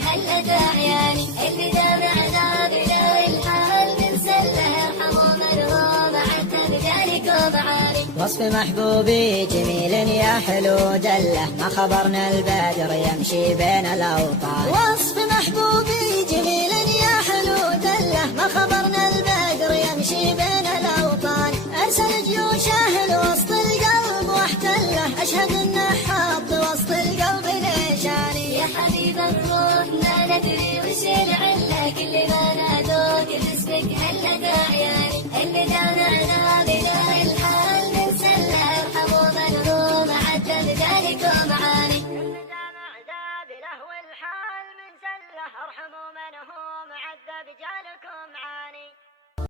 هل أتى عياني اللي دامعنا بلا الحال من سله ارحموا من هو معك بذلك ومعاني. وصف محبوبي جميل يا حلو دله ما خبرنا البدر يمشي بين الأوطان. وصف محبوبي جميل يا حلو دله ما خبرنا البدر يمشي بين الأوطان. أرسل جيوشه لوسط القلب واحتله أشهد إنه حط وسط القلب ليشاني. يا حبيب الروح ما ندري وش العلة كل ما نادوك باسمك هل أتى عياني اللي دامعنا بلا الحال من سله ارحموا من هو معد بذلك ومعاني. دامعنا بلهو الحال من سله ارحموا من هو معد بجانب